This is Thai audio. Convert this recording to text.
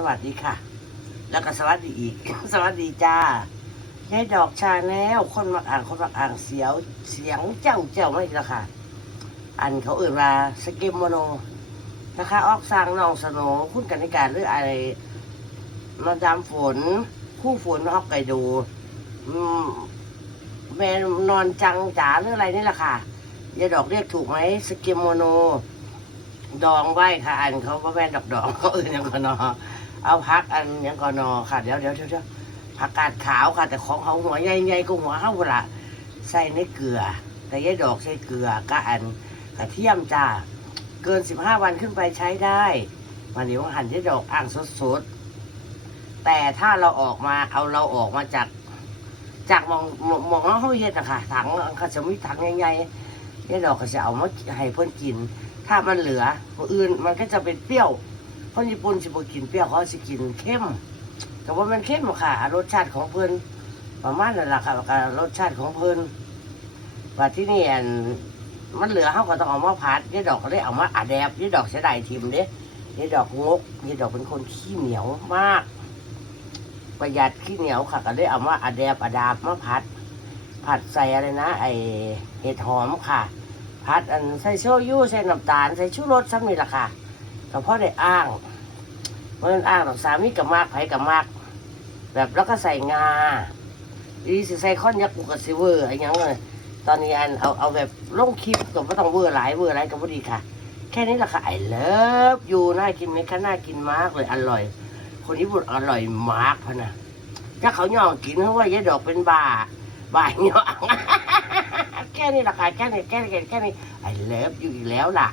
สวัสดีค่ะ แล้วก็สวัสดีอีก สวัสดีจ้ายายดอกชาแนลคนมักอ่างคนมักอ่างเสียวเสียงเจ้าเจ้าไม่ละค่ะ อันเขาเอ่ยว่าสเกมโมโนนะคะออกสร้างน้องสโนคุณกันนิการหรืออะไรมาดามฝน คู่ฝนฮอกไกโดอืมแม่นอนจังจ๋าหรืออะไรนี่แหละค่ะยายดอกเรียกถูกไหมสเกมโมโน ดองไว้ค่ะ อันเขาพ่อแม่ดอกดองเขาอื่นยังก่อนนอ เอาพักอันยังก่อนนอค่ะเดี๋ยวเดี๋ยวเดี๋ยวเดี๋ยวผักกาดขาวค่ะ แต่ของเขาหัวใหญ่ๆก็หัวเข้าวละใส่ในเกลือ แต่ยายดอกใส่เกลือก็อันกระเทียมจ้าเกินสิบห้าวันขึ้นไปใช้ได้วันนี้ว่าหั่นยายดอกอ่างสดๆแต่ถ้าเราออกมาเอาเราออกมาจากจากมองมองมองเขาเฮ็ดอะค่ะถังเขาจะมีถังใหญ่ๆยายดอกก็จะเอามาให้เพื่อนกิน ถ้ามันเหลืออื่นมันก็จะเป็นเปรี้ยว คนญี่ปุ่นสิบกินเปรี้ยวเขาสิกินเข้ม แต่ว่ามันเข้มค่ะ รสชาติของเพิ่นประมาณนั่นแหละค่ะกับรสชาติของเพิ่นว่าที่นี่อันมันเหลือเขาก็ต้องเอามาพัดยี่ดอกก็ได้เอามาอัดแดบยี่ดอกเสียดายทิมเด้ยี่ดอกงกยี่ดอกเป็นคนขี้เหนียวมาก ประหยัดขี้เหนียวค่ะก็ได้เอามาอัดแดบอัดดาบมาพัด ผัดใส่อะไรนะ ไอเห็ดหอมค่ะพัดอันใส่โชยุใส่น้ำตาลใส่ชูรสซ้ำนี่แหละค่ะ ก็เพราะได้อ้างเพราะนั้นอ้างดอกสามีกับมากไผกับมาก แบบแล้วก็ใส่งาอีสิใส่ข้อนยักษ์กูกับซิเวอร์อะไรอย่างเงี้ยตอนนี้อันเอาเอาแบบลงคลิปก็ไม่ต้องเวอร์หลายเวอร์อะไรก็พอดีค่ะ แค่นี้แหละค่ะไอเลิฟอยู่น่ากินไหมคะน่ากินมากเลยอร่อย คนญี่ปุ่นอร่อยมากพะนะถ้าเขาย่องกินเพราะว่ายาดอกเป็นบาบาย่องแค่นี้แหละค่ะแค่นี้แค่นี้แค่นี้ไอเลิฟอยู่อีกแล้วล่ะ